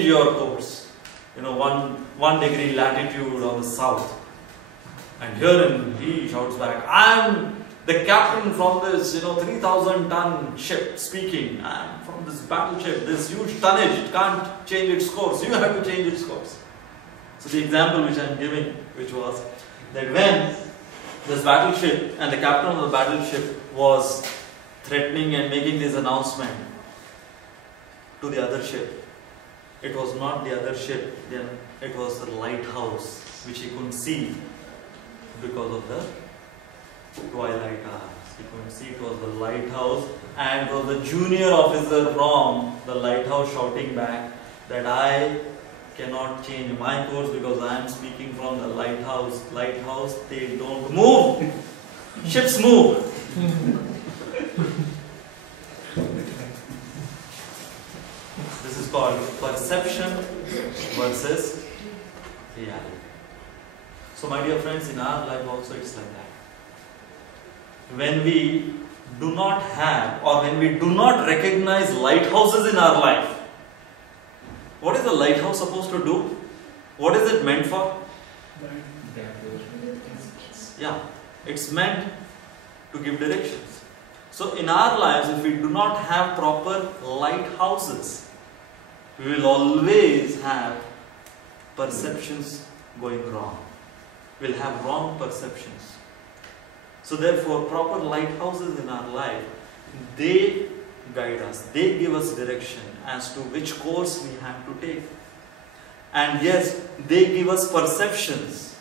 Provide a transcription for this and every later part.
change your course. One degree latitude on the south. And herein he shouts back, I'm the captain from this 3,000-ton ship speaking. I'm from this battleship, this huge tonnage, it can't change its course. You have to change its course. So the example which I'm giving, which was that when this battleship and the captain of the battleship was threatening and making this announcement to the other ship, it was not the other ship, then it was the lighthouse which he couldn't see because of the twilight hours. He couldn't see it was the lighthouse, and it was the junior officer from the lighthouse shouting back that I cannot change my course because I am speaking from the lighthouse. Lighthouse, they don't move. Ships move. This is called perception versus reality. So my dear friends, in our life also it's like that. When we do not have or when we do not recognize lighthouses in our life, what is a lighthouse supposed to do? What is it meant for? Yeah, it's meant to give directions. So in our lives, if we do not have proper lighthouses, we will always have perceptions going wrong. We'll have wrong perceptions. So therefore, proper lighthouses in our life, they guide us, they give us direction as to which course we have to take. And yes, they give us perceptions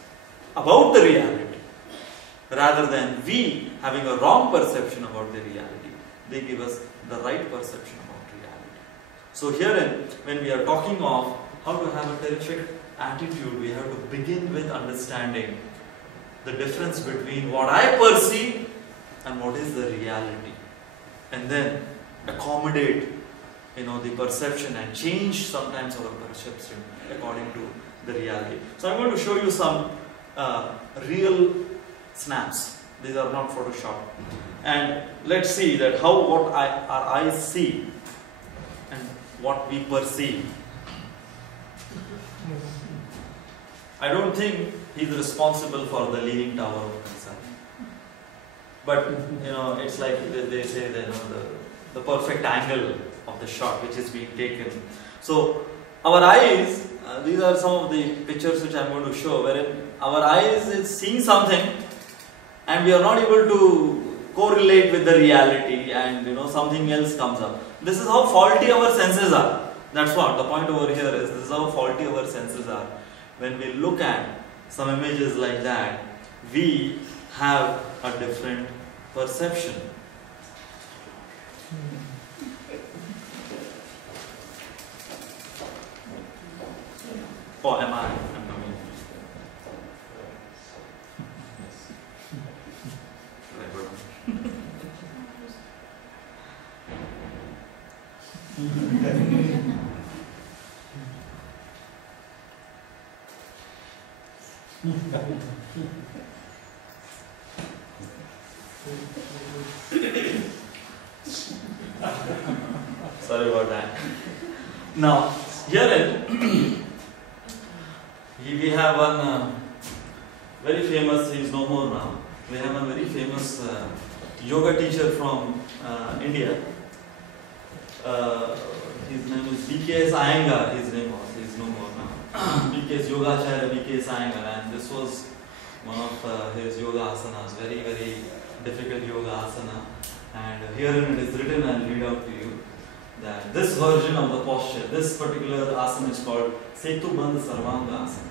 about the reality. Rather than we having a wrong perception about the reality, they give us the right perception about reality. So herein, when we are talking of how to have a terrific attitude, we have to begin with understanding the difference between what I perceive and what is the reality. And then accommodate the perception and change sometimes our perception according to the reality. So I'm going to show you some real snaps. These are not Photoshop. And let's see that what our eyes see and what we perceive. I don't think he's responsible for the Leaning Tower of Pisa. But it's like they say that the perfect angle of the shot which is being taken. So our eyes, these are some of the pictures which I'm going to show, wherein our eyes is seeing something and we are not able to correlate with the reality, and something else comes up. This is how faulty our senses are. That's what the point over here is. This is how faulty our senses are. When we look at some images like that, we have a different perception. Oh, am I? I'm coming. Sorry about that. Now, here we have one very famous, he is no more now. We have a very famous yoga teacher from India. His name is B.K.S. Iyengar, his name was, he is no more now. B.K.S. Yogacharya, B.K.S. Iyengar, and this was one of his yoga asanas, very, very difficult yoga asana. And herein it is written, I'll read out to you, that this version of the posture, this particular asana is called Setubandha Sarvanga Asana.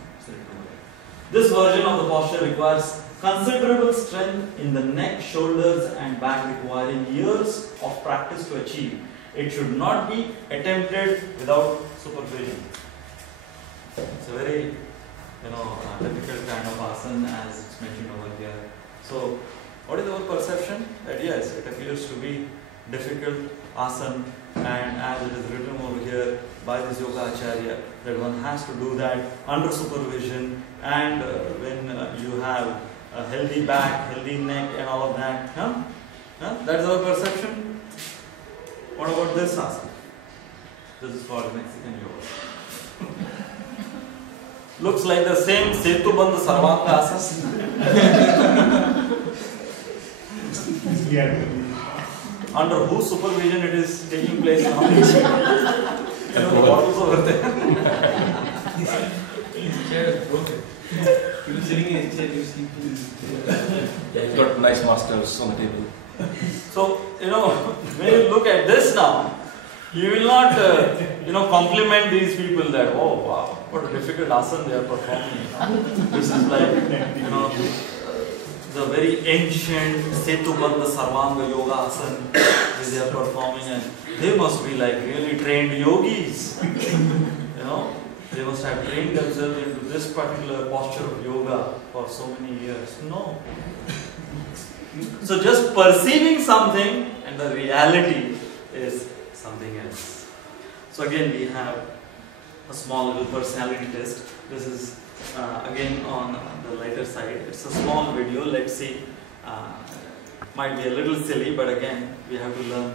This version of the posture requires considerable strength in the neck, shoulders and back, requiring years of practice to achieve. It should not be attempted without supervision. It's a very difficult kind of asana as it's mentioned over here. So what is our perception? That yes, it appears to be difficult asana, and as it is written over here by this yoga acharya, that one has to do that under supervision, and when you have a healthy back, healthy neck and all of that. That is our perception. What about this asana? This is called Mexican yoga. Looks like the same Setubandha Sarvanga asana. Under whose supervision it is taking place now? The bottles over there. His chair is broken. He was sitting in his chair, you see. Yeah, he's got nice masters on the table. So, when you look at this now, you will not, compliment these people that, oh wow, what a difficult asana they are performing. This is like, the very ancient Setubandha Sarvanga Yoga asana which they are performing, and they must be like really trained yogis. They must have trained themselves into this particular posture of yoga for so many years. No. So just perceiving something and the reality is something else. So again we have a small little personality test. This is again on the lighter side. It's a small video. Let's see. Might be a little silly, but again we have to learn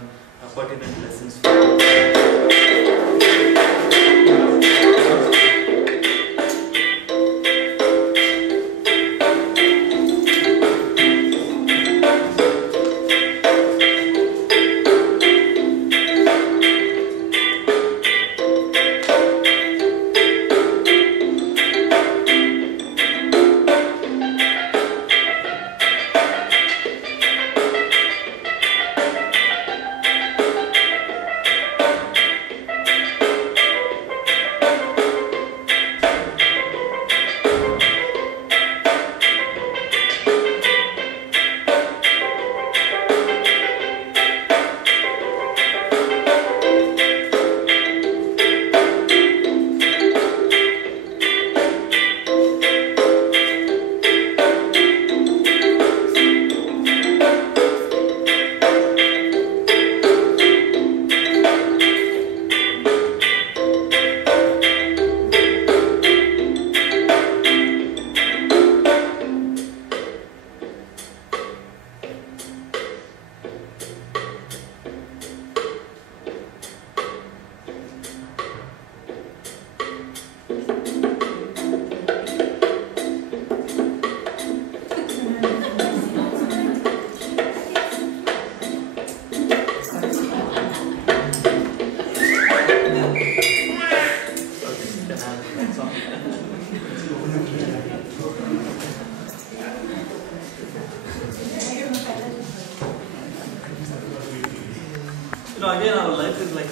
pertinent lessons from it. Again our life is like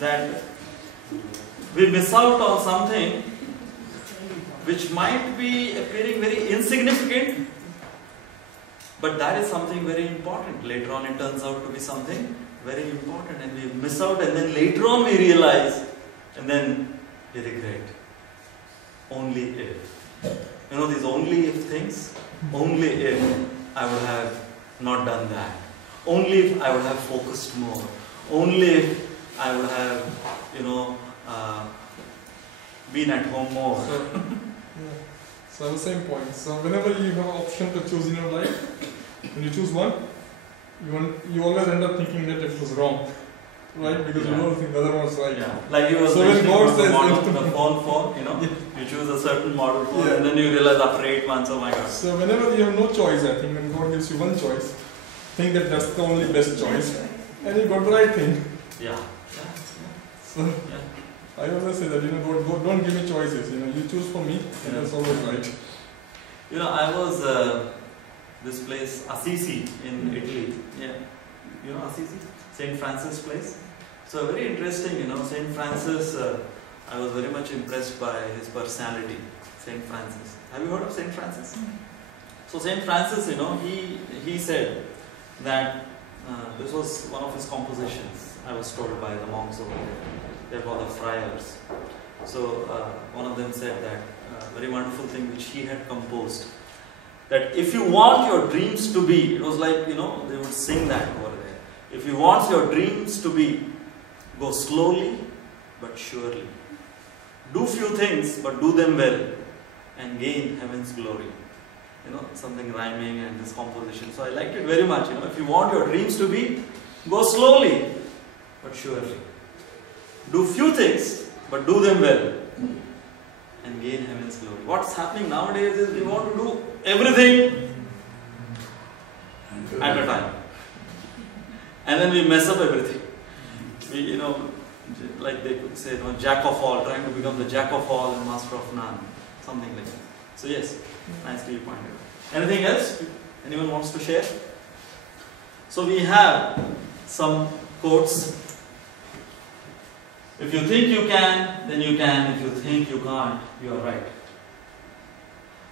that we miss out on something which might be appearing very insignificant, but that is something very important. Later on it turns out to be something very important, and we miss out, and then later on we realize, and then we regret. Only if. These only if things, only if I would have not done that. Only if I would have focused more. Only if I would have, been at home more. So the same point. So whenever you have an option to choose in your life, when you choose one, you always end up thinking that it was wrong, right? Because you don't think the other one was right. Yeah. Like you were mentioning the phone, you choose a certain model phone, and then you realize after 8 months, oh my God. So whenever you have no choice, I think when God gives you one choice, think that that's the only best choice, and you got the right thing. Yeah. So I always say that God don't give me choices. You choose for me, and that's always right. I was this place Assisi in Italy. Yeah, Assisi, Saint Francis place. So very interesting. Saint Francis. I was very much impressed by his personality. Saint Francis. Have you heard of Saint Francis? So Saint Francis, he said that this was one of his compositions. I was told by the monks over there. They were the friars. So one of them said that very wonderful thing which he had composed. That if you want your dreams to be, it was like, they would sing that over there. If you want your dreams to be, go slowly but surely. Do few things but do them well and gain heaven's glory. Something rhyming and this composition. So I liked it very much. If you want your dreams to be, go slowly but surely. Do few things but do them well and gain heaven's glory. What's happening nowadays is we want to do everything at a time. And then we mess up everything. We, like they could say, jack of all, trying to become the jack of all and master of none. Something like that. So yes, nicely you pointed out. Anything else? Anyone wants to share? So we have some quotes. If you think you can, then you can. If you think you can't, you are right.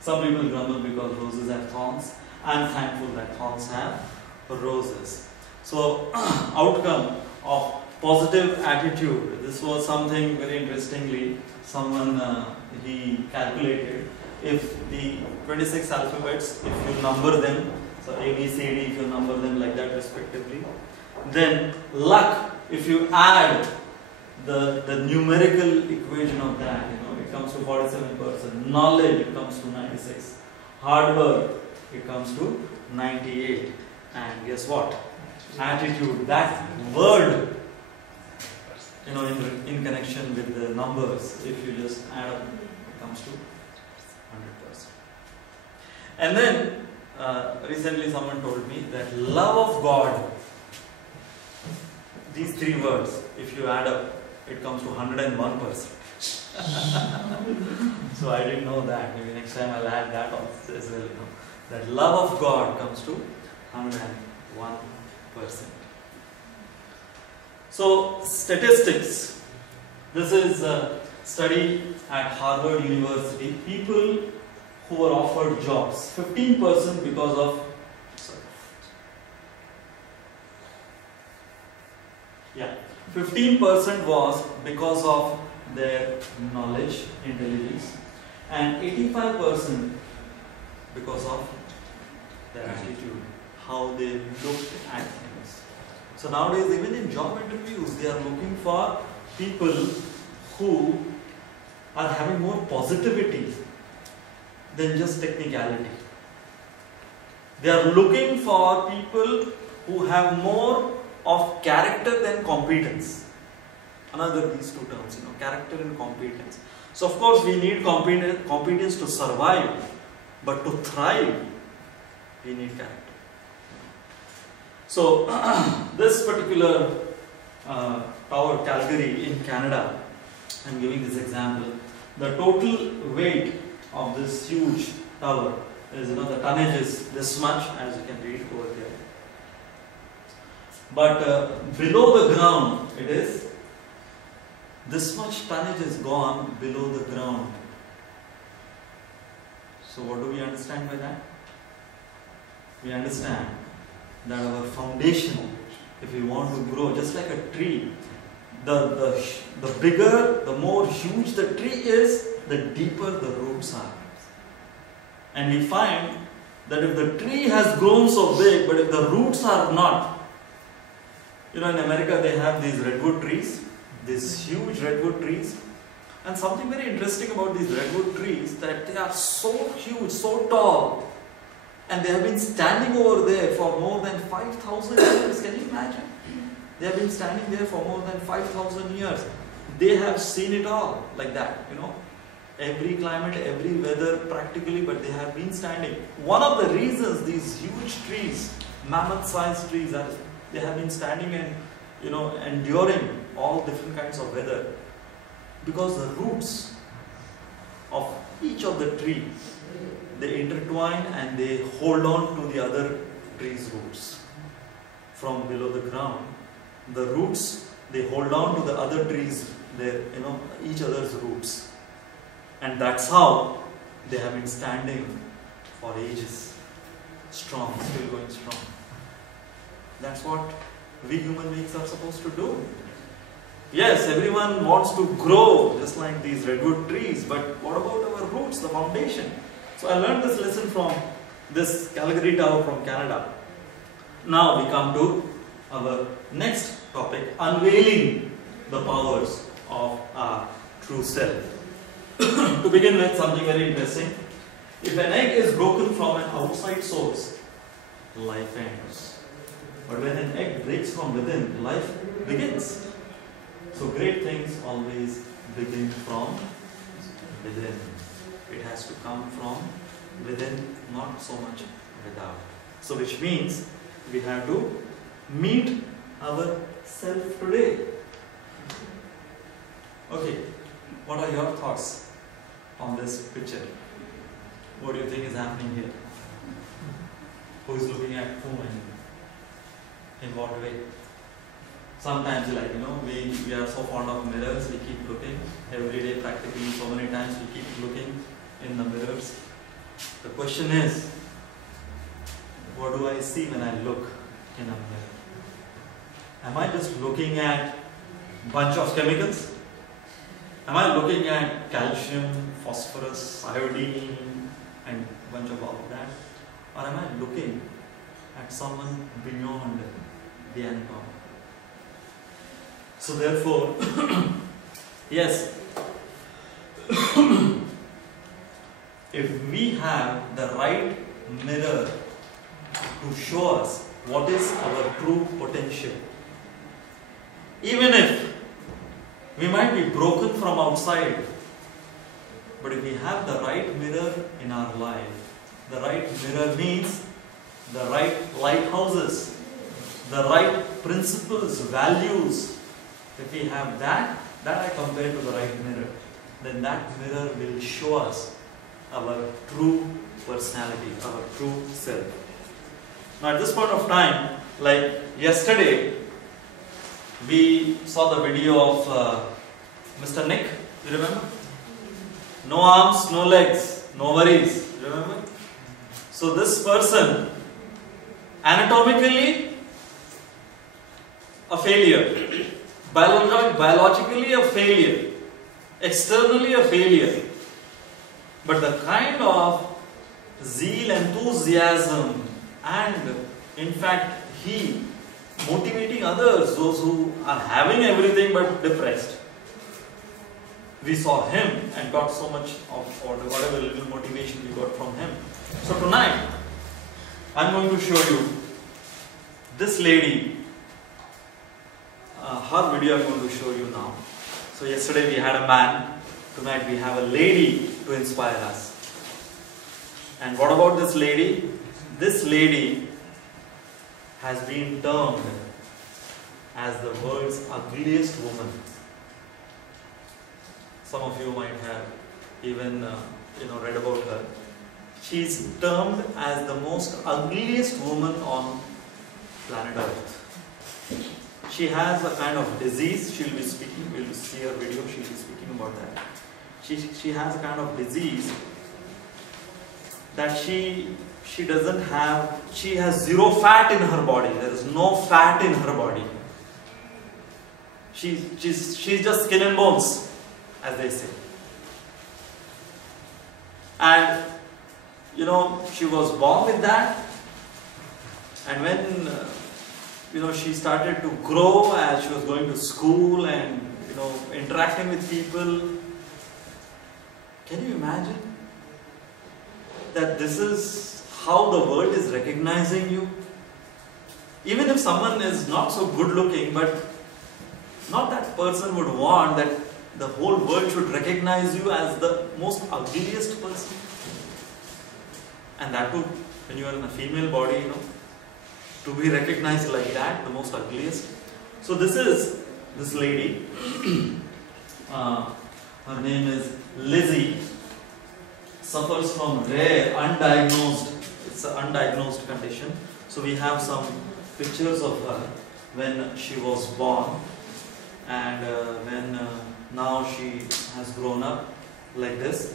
Some people grumble because roses have thorns. I am thankful that thorns have roses. So, outcome of positive attitude. This was something very interestingly, someone he calculated. If the 26 alphabets, if you number them, so A, B, C, D, if you number them like that respectively, then luck, if you add the numerical equation of that, it comes to 47%. Knowledge, it comes to 96. Hard work, it comes to 98. And guess what? Attitude, that word, in connection with the numbers, if you just add up, it comes to 100%. And then, recently someone told me that love of God, these three words, if you add up, it comes to 101%. So I didn't know that. Maybe next time I'll add that also as well. That love of God comes to 101%. So statistics. This is a study at Harvard University. People who were offered jobs, 15% because of 15% was because of their knowledge, intelligence, and 85% because of their attitude, how they looked at things. So nowadays, even in job interviews, they are looking for people who are having more positivity than just technicality. They are looking for people who have more of character than competence. Another these two terms, character and competence. So of course we need competence to survive, but to thrive, we need character. So this particular tower, Calgary in Canada, I'm giving this example. The total weight of this huge tower is, the tonnage is this much, as you can read over there. But below the ground, it is this much tonnage is gone below the ground. So what do we understand by that? We understand that our foundation, if we want to grow, just like a tree, the bigger, the more huge the tree is, the deeper the roots are. And we find that if the tree has grown so big, but if the roots are not, in America they have these redwood trees, these huge redwood trees. And something very interesting about these redwood trees, that they are so huge, so tall, and they have been standing over there for more than 5,000 years. Can you imagine? They have been standing there for more than 5,000 years. They have seen it all like that, every climate, every weather practically, but they have been standing. One of the reasons these huge trees, mammoth-sized trees, they have been standing and enduring all different kinds of weather, because the roots of each of the tree, they intertwine and they hold on to the other tree's roots from below the ground. The roots, they hold on to the other trees, each other's roots, and that's how they have been standing for ages, strong, still going strong. That's what we human beings are supposed to do. Yes, everyone wants to grow just like these redwood trees, but what about our roots, the foundation? So I learned this lesson from this Calgary Tower from Canada. Now we come to our next topic, unveiling the powers of our true self. To begin with, something very interesting. If an egg is broken from an outside source, life ends. But when an egg breaks from within, life begins. So great things always begin from within. It has to come from within, not so much without. So which means we have to meet our self today. Okay, what are your thoughts on this picture? What do you think is happening here? Who is looking at whom and in what way? Sometimes, like, we are so fond of mirrors, we keep looking every day, practically so many times we keep looking in the mirrors. The question is, what do I see when I look in a mirror? Am I just looking at a bunch of chemicals? Am I looking at calcium, phosphorus, iodine and a bunch of all of that? Or am I looking at someone beyond the encounter? So therefore, yes, if we have the right mirror to show us what is our true potential, even if we might be broken from outside, but if we have the right mirror in our life, the right mirror means the right lighthouses, the right principles, values. If we have that I compare to the right mirror, then that mirror will show us our true personality, our true self. Now at this point of time, like yesterday, we saw the video of Mr. Nick, you remember? No arms, no legs, no worries, remember? So this person, anatomically, a failure. Biologically a failure. Externally a failure. But the kind of zeal, enthusiasm, and in fact, he motivating others, those who are having everything but depressed. We saw him and got so much of whatever little motivation we got from him. So tonight, I'm going to show you this lady. Her video I'm going to show you now. So yesterday we had a man, tonight we have a lady to inspire us. And what about this lady? This lady has been termed as the world's ugliest woman. Some of you might have even read about her. She's termed as the most ugliest woman on planet Earth. She has a kind of disease. She'll be speaking. We'll see her video. She'll be speaking about that. She has a kind of disease that she doesn't have. She has zero fat in her body. There is no fat in her body. She's just skin and bones, as they say. And she was born with that. And when she started to grow as she was going to school and interacting with people. Can you imagine that this is how the world is recognizing you? Even if someone is not so good looking, but not that person would want that the whole world should recognize you as the most ugliest person. And that too, when you are in a female body, to be recognized like that, the most ugliest. So this is this lady. Her name is Lizzie. Suffers from rare, undiagnosed. It's an undiagnosed condition. So we have some pictures of her when she was born, and when now she has grown up like this.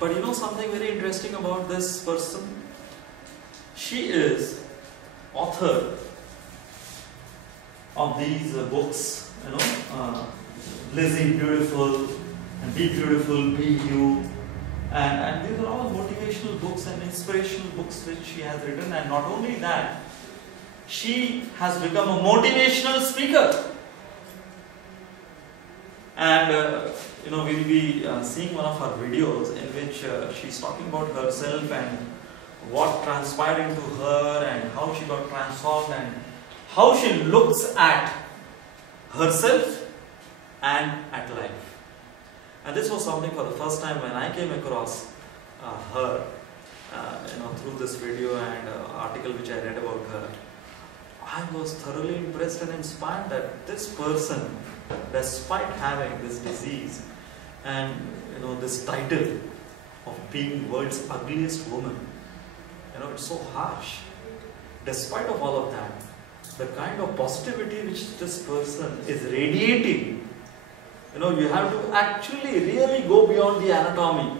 But something very interesting about this person? She is author of these books, Lizzie Beautiful and Be Beautiful, Be You, and these are all motivational books and inspirational books which she has written. And not only that, she has become a motivational speaker. And we'll be seeing one of her videos in which she's talking about herself and what transpired into her and how she got transformed and how she looks at herself and at life. And this was something for the first time when I came across her, through this video and article which I read about her. I was thoroughly impressed and inspired that this person, despite having this disease and this title of being world's ugliest woman, it's so harsh. Despite of all of that, the kind of positivity which this person is radiating, you have to actually really go beyond the anatomy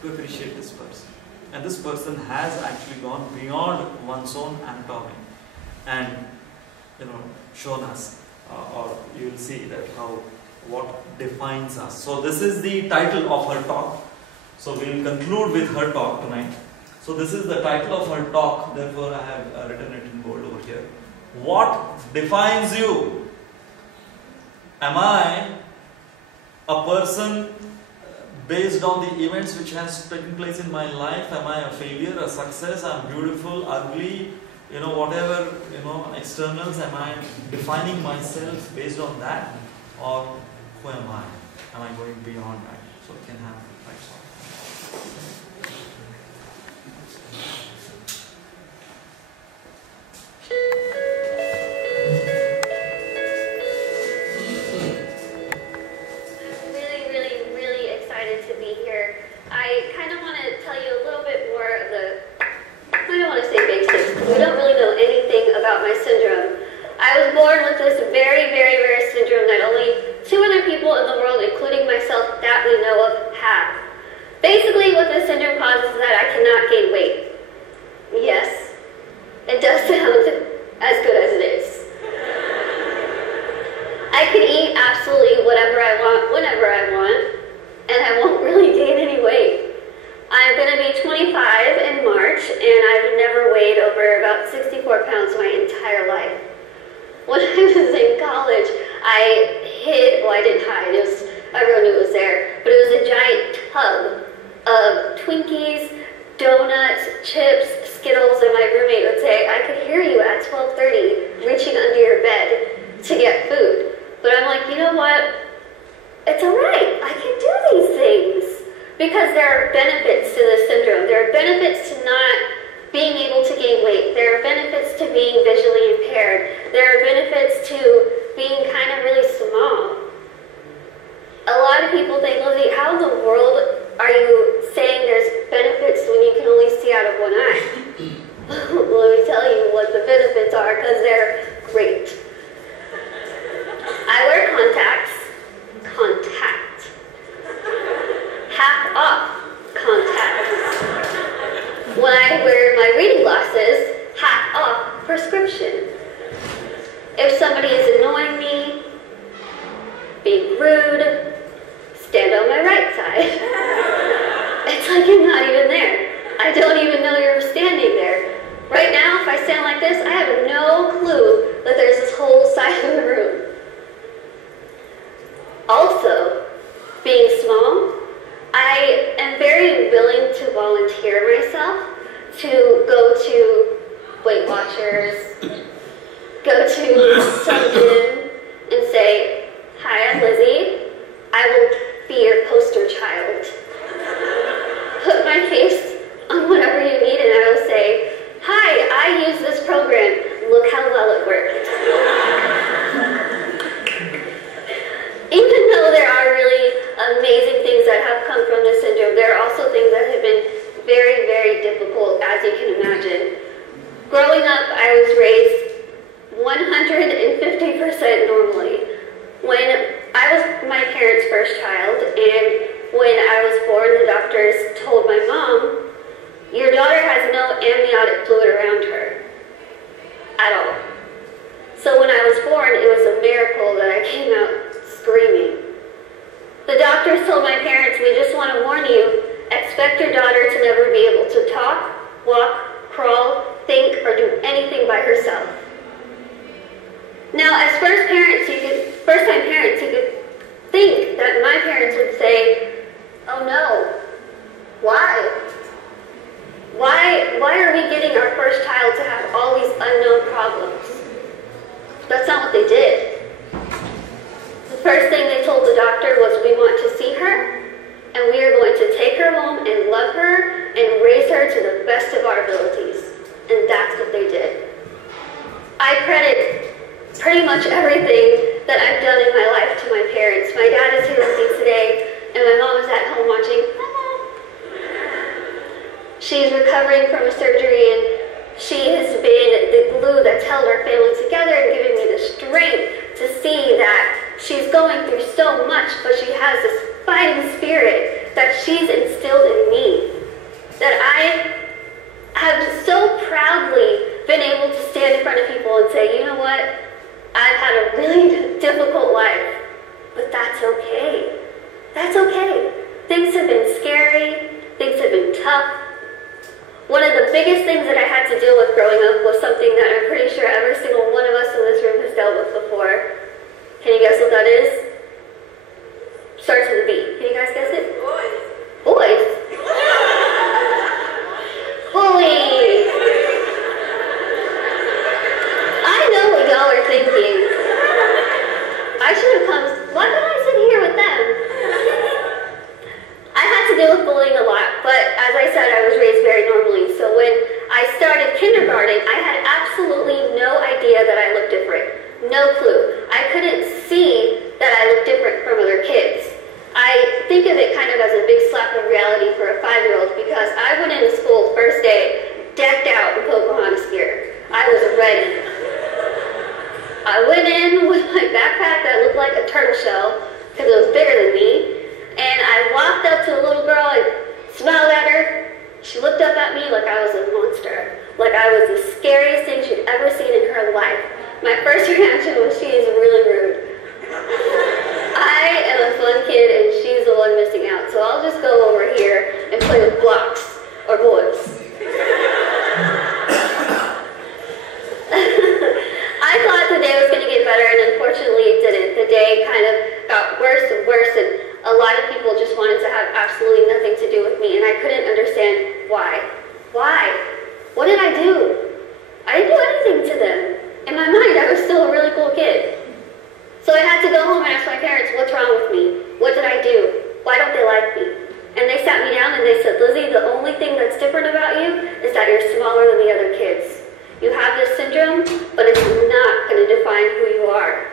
to appreciate this person. And this person has actually gone beyond one's own anatomy and shown us, or you will see that what defines us. So this is the title of her talk. So we will conclude with her talk tonight. So this is the title of her talk, therefore I have written it in bold over here. What defines you? Am I a person based on the events which has taken place in my life? Am I a failure, a success? I'm beautiful, ugly, whatever, externals. Am I defining myself based on that? Or who am I? Am I going beyond that? So we can have lights on. My syndrome. I was born with this very, very rare syndrome that only 2 other people in the world, including myself, that we know of, have. Basically, what this syndrome causes is that I cannot gain weight. Yes, it does sound as good as it is. I can eat absolutely whatever I want, whenever I want, and I won't really gain any weight. I'm going to be 25 in March, and I've never weighed over about 64 pounds my entire life. When I was in college, I didn't hide, everyone knew it was there, but it was a giant tub of Twinkies, donuts, chips, Skittles, and my roommate would say, I could hear you at 12:30 reaching under your bed to get food. But I'm like, you know what? It's alright, I can do these things. Because there are benefits to this syndrome. There are benefits to not being able to gain weight. There are benefits to being visually impaired. There are benefits to being kind of really small. A lot of people think, Lizzie, how in the world are you saying there's benefits when you can only see out of one eye? Let me tell you what the benefits are, because they're great. I wear contacts. Half off contacts. When I wear my reading glasses, half off prescription. If somebody is annoying me, being rude, stand on my right side. It's like you're not even there. I don't even know you're standing there. Right now, if I stand like this, I have no clue that there's this whole side of the room. Also, being small, I am very willing to volunteer myself to go to Weight Watchers, go to some gym and say, hi, I'm Lizzie. I will be your poster child. Put my face on whatever you need and I will say, hi, I use this program. Look how well it worked. Even though there are really amazing things that have come from this syndrome, there are also things that have been very, very difficult, as you can imagine. Growing up, I was raised 150% normally. When I was my parents' first child, and when I was born, the doctors told my mom, your daughter has no amniotic fluid around her at all. So when I was born, it was a miracle that I came out screaming. The doctors told my parents, we just want to warn you, expect your daughter to never be able to talk, walk, crawl, think, or do anything by herself. Now, as first-time parents, you could think that my parents would say, oh no, why? Why are we getting our first child to have all these unknown problems? That's not what they did. The first thing they told the doctor was, we want to see her to the best of our abilities. And that's what they did. I credit pretty much everything that I've done in my life to my parents. My dad is here with me today, and my mom is at home watching. She's recovering from a surgery, and she has been the glue that's held our family together and giving me the strength to see that she's going through so much, but she has this fighting spirit that she's instilled in me. That I have so proudly been able to stand in front of people and say, you know what, I've had a really difficult life, but that's okay. That's okay. Things have been scary, things have been tough. One of the biggest things that I had to deal with growing up was something that I'm pretty sure every single one of us in this room has dealt with before. Can you guess what that is? Starts with a B. Can you guys guess it? Boys. Boys? Bullies. I know what y'all are thinking. I should have come. Why couldn't I sit here with them? I had to deal with bullying a lot, but as I said, I was raised very normally. So when I started kindergarten, I had absolutely no idea that I looked different. No clue. I couldn't see that I looked different from other kids. I think of it kind of as a big slap of reality for a 5-year-old because I went into school first day decked out in Pocahontas gear. I was ready. I went in with my backpack that looked like a turtle shell because it was bigger than me. And I walked up to a little girl and smiled at her. She looked up at me like I was a monster, like I was the scariest thing she'd ever seen in her life. My first reaction was, she is really rude. I am a fun kid and she's the one missing out, so I'll just go over here and play with blocks or boys. I thought the day was going to get better, and unfortunately it didn't. The day kind of got worse and worse, and a lot of people just wanted to have absolutely nothing to do with me, and I couldn't understand why. Why? What did I do? I didn't do anything to them. In my mind, I was still a really cool kid. So I had to go home and ask my parents, what's wrong with me? What did I do? Why don't they like me? And they sat me down and they said, Lizzie, the only thing that's different about you is that you're smaller than the other kids. You have this syndrome, but it's not going to define who you are.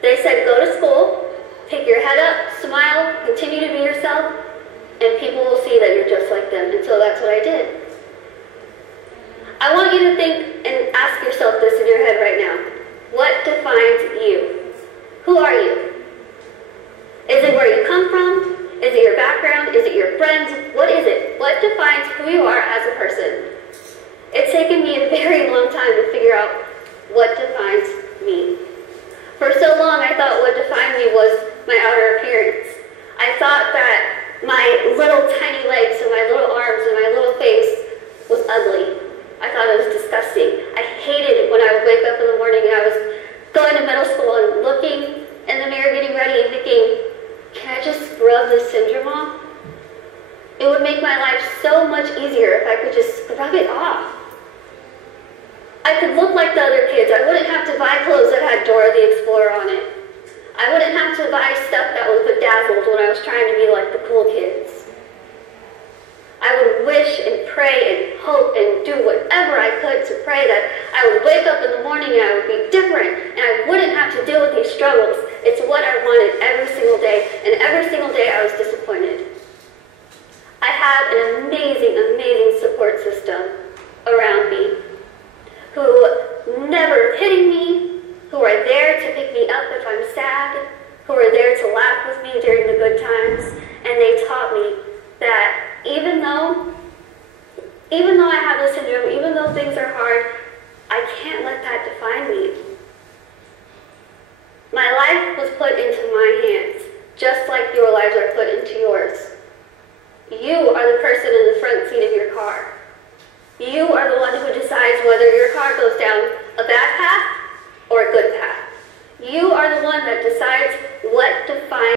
They said, go to school, pick your head up, smile, continue to be yourself, and people will see that you're just like them. And so that's what I did. I want you to think and ask yourself this in your head right now. What defines you? Who are you? Is it where you come from? Is it your background? Is it your friends? What is it? What defines who you are as a person? It's taken me a very long time to figure out what defines me. For so long, I thought what defined me was my outer appearance. I thought that my little tiny legs and my little arms and my little face was ugly. I thought it was disgusting. I hated it when I would wake up in the morning and I was going to middle school and looking in the mirror, getting ready and thinking, can I just scrub this syndrome off? It would make my life so much easier if I could just scrub it off. I could look like the other kids. I wouldn't have to buy clothes that had Dora the Explorer on it. I wouldn't have to buy stuff that was bedazzled when I was trying to be like the cool kids. I would wish and pray and hope and do whatever I could to pray that I would wake up in the morning and I would be different and I wouldn't have to deal with these struggles. It's what I wanted every single day, and every single day I was disappointed. I have an amazing, amazing support system around me who never pity me, who are there to pick me up if I'm sad, who are there to laugh with me during the good times, and they taught me that even though I have this syndrome, even though things are hard, I can't let that define me. My life was put into my hands, just like your lives are put into yours. You are the person in the front seat of your car. You are the one who decides whether your car goes down a bad path or a good path. You are the one that decides what defines